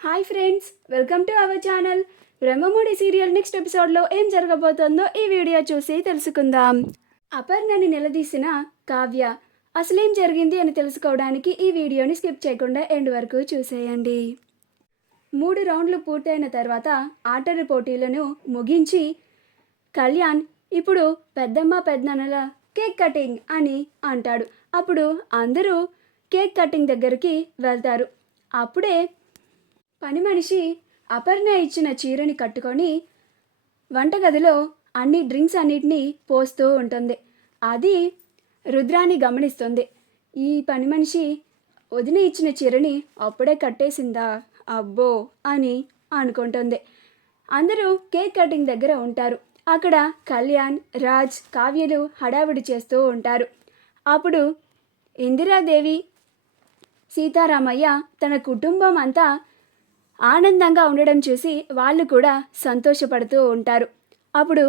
Hi friends, welcome to our channel. Brahmamudi serial next ఎపిసోడ్లో ఏం జరగబోతోందో ఈ వీడియో చూసి తెలుసుకుందాం. అపర్ణని నిలదీసిన కావ్య అసలేం జరిగింది అని తెలుసుకోవడానికి ఈ వీడియోని స్కిప్ చేయకుండా ఎండ్ వరకు చూసేయండి. 3 రౌండ్లు పూర్తయిన తర్వాత ఆటల పోటీలను ముగించి కళ్యాణ్ ఇప్పుడు పెద్దమ్మ పెద్దనాన్నల కేక్ కటింగ్ అని అంటాడు. అప్పుడు అందరూ కేక్ కటింగ్ దగ్గరికి వెళ్తారు. అప్పుడే పని మనిషి అపర్ణ ఇచ్చిన చీరని కట్టుకొని వంటగదిలో అన్ని డ్రింక్స్ అన్నిటినీ పోస్తూ ఉంటుంది. అది రుద్రాని గమనిస్తుంది. ఈ పని మనిషి వదిన ఇచ్చిన చీరని అప్పుడే కట్టేసిందా, అబ్బో అని అనుకుంటుంది. అందరూ కేక్ కటింగ్ దగ్గర ఉంటారు. అక్కడ కళ్యాణ్, రాజ్, కావ్యలు హడావిడి చేస్తూ ఉంటారు. అప్పుడు ఇందిరాదేవి, సీతారామయ్య తన కుటుంబం అంతా ఆనందంగా ఉండడం చూసి వాళ్ళు కూడా సంతోషపడుతూ ఉంటారు. అప్పుడు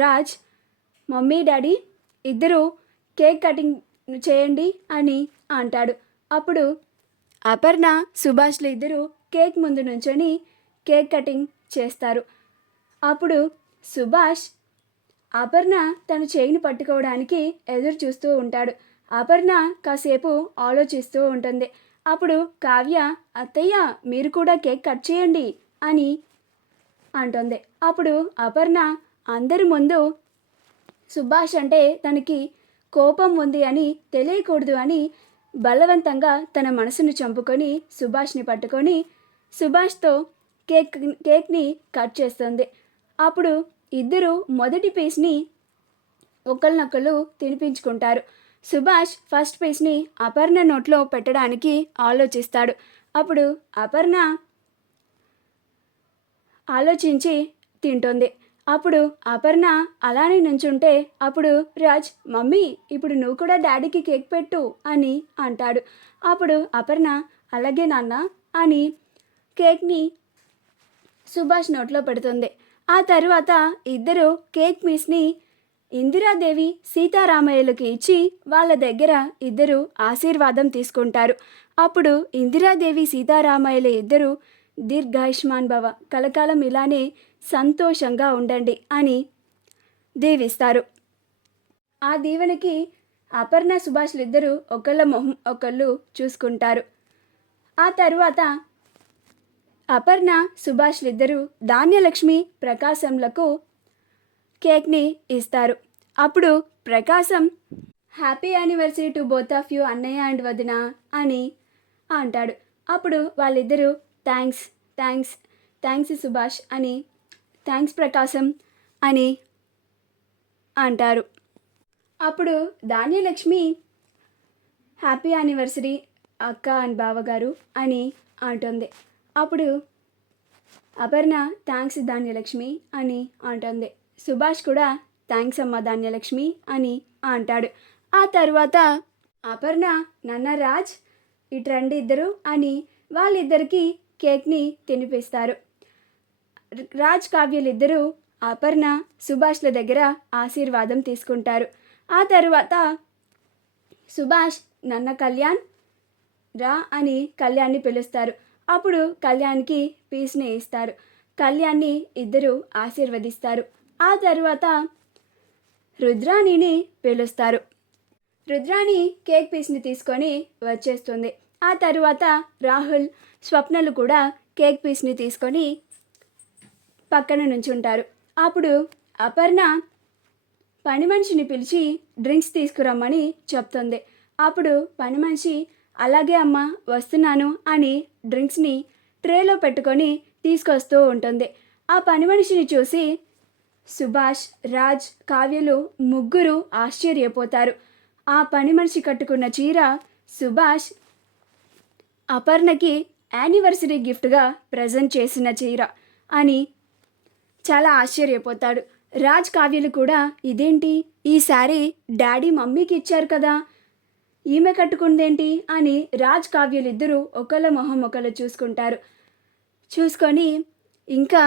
రాజ్, మమ్మీ డాడీ ఇద్దరూ కేక్ కటింగ్ చేయండి అని అంటాడు. అప్పుడు అపర్ణ, సుభాష్లు ఇద్దరు కేక్ ముందు నుంచొని కేక్ కటింగ్ చేస్తారు. అప్పుడు సుభాష్ అపర్ణ తన చేయిని పట్టుకోవడానికి ఎదురు చూస్తూ ఉంటాడు. అపర్ణ కాసేపు ఆలోచిస్తూ ఉంటుంది. అప్పుడు కావ్య, అత్తయ్య మీరు కూడా కేక్ కట్ చేయండి అని అంటుంది. అప్పుడు అపర్ణ అందరి ముందు సుభాష్ అంటే తనకి కోపం ఉంది అని తెలియకూడదు అని బలవంతంగా తన మనసును చంపుకొని సుభాష్ని పట్టుకొని సుభాష్తో కేక్ని కట్ చేస్తుంది. అప్పుడు ఇద్దరు మొదటి పీస్ని ఒకరినొకరు తినిపించుకుంటారు. సుభాష్ ఫస్ట్ పీస్ని అపర్ణ నోట్లో పెట్టడానికి ఆలోచిస్తాడు. అప్పుడు అపర్ణ ఆలోచించి తింటుంది. అప్పుడు అపర్ణ అలానే నుంచుంటే అప్పుడు రాజ్, మమ్మీ ఇప్పుడు నువ్వు కూడా డాడీకి కేక్ పెట్టు అని అంటాడు. అప్పుడు అపర్ణ అలాగే నాన్న అని కేక్ని సుభాష్ నోట్లో పెడుతుంది. ఆ తర్వాత ఇద్దరు కేక్ పీస్ని ఇందిరాదేవి, సీతారామయ్యలకి ఇచ్చి వాళ్ళ దగ్గర ఇద్దరు ఆశీర్వాదం తీసుకుంటారు. అప్పుడు ఇందిరాదేవి, సీతారామయ్యల ఇద్దరు దీర్ఘాయుష్మాన్ భవ, కలకాలం ఇలానే సంతోషంగా ఉండండి అని దీవిస్తారు. ఆ దీవెనకి అపర్ణ, సుభాష్లు ఇద్దరు ఒకళ్ళ మొహం ఒకళ్ళు చూసుకుంటారు. ఆ తర్వాత అపర్ణ, సుభాష్లు ఇద్దరు ధాన్యలక్ష్మి, ప్రకాశంలకు కేక్ని ఇస్తారు. అప్పుడు Prakasam, happy anniversary to both of you అన్నయ్య అండ్ వదిన అని అంటాడు. అప్పుడు వాళ్ళిద్దరూ థ్యాంక్స్ థ్యాంక్స్ థ్యాంక్స్ సుభాష్ అని, థ్యాంక్స్ ప్రకాశం అని అంటారు. అప్పుడు ధాన్యలక్ష్మి హ్యాపీ యానివర్సరీ అక్క అండ్ బావగారు అని అంటుంది. అప్పుడు అపర్ణ థ్యాంక్స్ ధాన్యలక్ష్మి అని అంటుంది. సుభాష్ కూడా థ్యాంక్స్ అమ్మ ధాన్యలక్ష్మి అని అంటాడు. ఆ తర్వాత అపర్ణ, నాన్న రాజ్ ఇటు రండి ఇద్దరు అని వాళ్ళిద్దరికీ కేక్ని తినిపిస్తారు. రాజ్, కావ్యలిద్దరూ అపర్ణ, సుభాష్ల దగ్గర ఆశీర్వాదం తీసుకుంటారు. ఆ తర్వాత సుభాష్, నన్న కళ్యాణ్ రా అని కళ్యాణ్ని పిలుస్తారు. అప్పుడు కళ్యాణ్కి పీస్ని ఇస్తారు. కళ్యాణ్ని ఇద్దరు ఆశీర్వదిస్తారు. ఆ తర్వాత రుద్రాణిని పిలుస్తారు. రుద్రాణి కేక్ పీస్ని తీసుకొని వచ్చేస్తుంది. ఆ తర్వాత రాహుల్, స్వప్నలు కూడా కేక్ పీస్ని తీసుకొని పక్కన నుంచుంటారు. అప్పుడు అపర్ణ పని మనిషిని పిలిచి డ్రింక్స్ తీసుకురమ్మని చెప్తుంది. అప్పుడు పని మనిషి అలాగే అమ్మ వస్తున్నాను అని డ్రింక్స్ని ట్రేలో పెట్టుకొని తీసుకొస్తూ ఉంటుంది. ఆ పని మనిషిని చూసి సుభాష్, రాజ్, కావ్యలు ముగ్గురు ఆశ్చర్యపోతారు. ఆ పని మనిషి కట్టుకున్న చీర సుభాష్ అపర్ణకి యానివర్సరీ గిఫ్ట్గా ప్రజెంట్ చేసిన చీర అని చాలా ఆశ్చర్యపోతాడు. రాజ్, కావ్యలు కూడా ఇదేంటి, ఈ శారీ డాడీ మమ్మీకి ఇచ్చారు కదా, ఈమె కట్టుకుందేంటి అని రాజ్, కావ్యలిద్దరూ ఒకళ్ళ మొహం ఒకళ్ళు చూసుకొని ఇంకా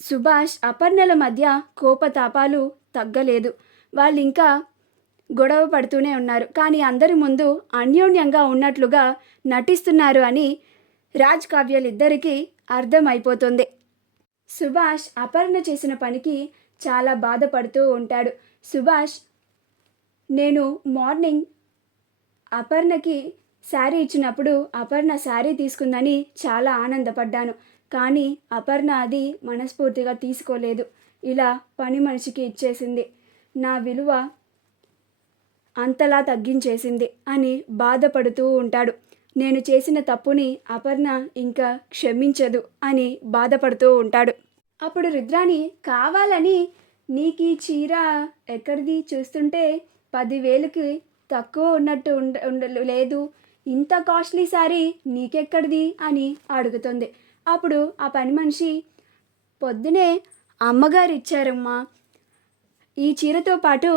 సుభాష్, అపర్ణల మధ్య కోపతాపాలు తగ్గలేదు. వాళ్ళు ఇంకా గొడవ పడుతూనే ఉన్నారు. కానీ అందరి ముందు అన్యోన్యంగా ఉన్నట్లుగా నటిస్తున్నారు అని రాజ్ కావ్యలిద్దరికీ అర్థమైపోతుంది. సుభాష్ అపర్ణ చేసిన పనికి చాలా బాధపడుతూ ఉంటాడు. సుభాష్, నేను మార్నింగ్ అపర్ణకి శారీ ఇచ్చినప్పుడు అపర్ణ శారీ తీసుకుందని చాలా ఆనందపడ్డాను. కానీ అపర్ణ అది మనస్ఫూర్తిగా తీసుకోలేదు. ఇలా పని మనిషికి ఇచ్చేసింది. నా విలువ అంతలా తగ్గించేసింది అని బాధపడుతూ ఉంటాడు. నేను చేసిన తప్పుని అపర్ణ ఇంకా క్షమించదు అని బాధపడుతూ ఉంటాడు. అప్పుడు రుద్రాణి, కావాలని నీకు ఈ చీర ఎక్కడిది, చూస్తుంటే 10,000కి తక్కువ ఉన్నట్టు లేదు, ఇంత కాస్ట్లీ శారీ నీకెక్కడిది అని అడుగుతుంది. అప్పుడు ఆ పని మనిషి, పొద్దునే అమ్మగారు ఇచ్చారమ్మా, ఈ చీరతో పాటు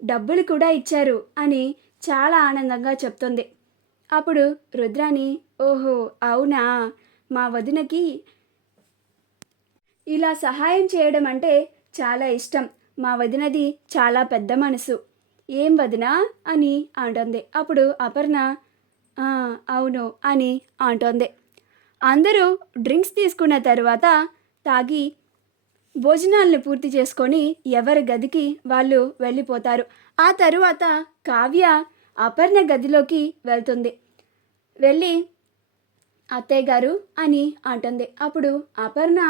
డబ్బులు కూడా ఇచ్చారు అని చాలా ఆనందంగా చెప్తుంది. అప్పుడు రుద్రాణి, ఓహో అవునా, మా వదినకి ఇలా సహాయం చేయడం అంటే చాలా ఇష్టం. మా వదినది చాలా పెద్ద మనసు. ఏం వదినా అని అంటుంది. అప్పుడు అపర్ణ, అవును అని అంటోంది. అందరూ డ్రింక్స్ తీసుకున్న తర్వాత తాగి భోజనాలను పూర్తి చేసుకొని ఎవరి గదికి వాళ్ళు వెళ్ళిపోతారు. ఆ తరువాత కావ్య అపర్ణ గదిలోకి వెళ్తుంది. వెళ్ళి అత్తయ్య గారు అని అంటుంది. అప్పుడు అపర్ణ,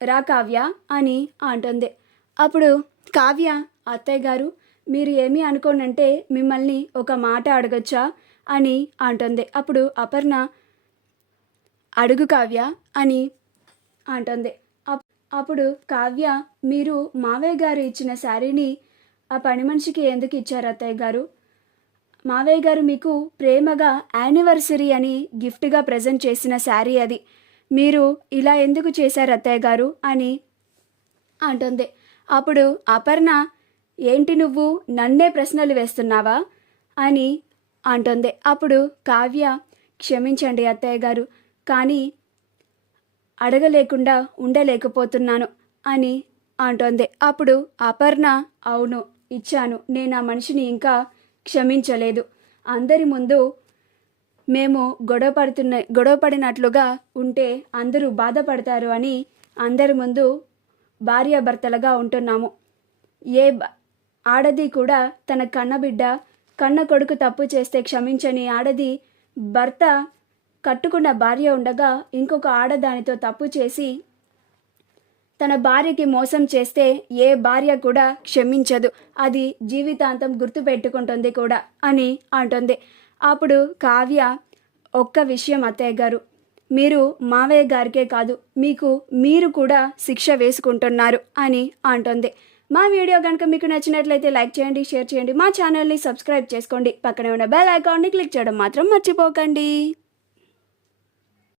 రా కావ్య అని అంటుంది. అప్పుడు కావ్య, అత్తయ్య గారు మీరు ఏమీ అనుకోనంటే మిమ్మల్ని ఒక మాట అడగచ్చా అని అంటుంది. అప్పుడు అపర్ణ, అడుగు కావ్య అని అంటుంది. అప్పుడు కావ్య, మీరు మావయ్య గారు ఇచ్చిన శారీని ఆ పని మనిషికి ఎందుకు ఇచ్చారు అత్తయ్య గారు? మావయ్య గారు మీకు ప్రేమగా యానివర్సరీ అని గిఫ్ట్గా ప్రజెంట్ చేసిన శారీ అది. మీరు ఇలా ఎందుకు చేశారు అత్తయ్య గారు అని అంటుంది. అప్పుడు అపర్ణ, ఏంటి నువ్వు నన్నే ప్రశ్నలు వేస్తున్నావా అని అంటుంది. అప్పుడు కావ్య, క్షమించండి అత్తయ్య గారు, కానీ అడగలేకుండా ఉండలేకపోతున్నాను అని అంటోంది. అప్పుడు అపర్ణ, అవును ఇచ్చాను, నేను ఆ మనిషిని క్షమించలేదు. అందరి ముందు మేము గొడవపడినట్లుగా ఉంటే అందరూ బాధపడతారు అని అందరి ముందు భార్యాభర్తలుగా ఉంటున్నాము. ఏ ఆడది కూడా తన కన్న కొడుకు తప్పు చేస్తే క్షమించని ఆడది, భర్త కట్టుకున్న భార్య ఉండగా ఇంకొక ఆడదానితో తప్పు చేసి తన భార్యకి మోసం చేస్తే ఏ భార్య కూడా క్షమించదు, అది జీవితాంతం గుర్తుపెట్టుకుంటుంది కూడా అని అంటుంది. అప్పుడు కావ్య, ఒక్క విషయం అత్తయ్య గారు, మీరు మావయ్య గారికే కాదు మీరు కూడా శిక్ష వేసుకుంటున్నారు అని అంటుంది. మా వీడియో కనుక మీకు నచ్చినట్లయితే లైక్ చేయండి, షేర్ చేయండి, మా ఛానల్ని సబ్స్క్రైబ్ చేసుకోండి, పక్కనే ఉన్న బెల్ ఐకాన్ని క్లిక్ చేయడం మాత్రం మర్చిపోకండి.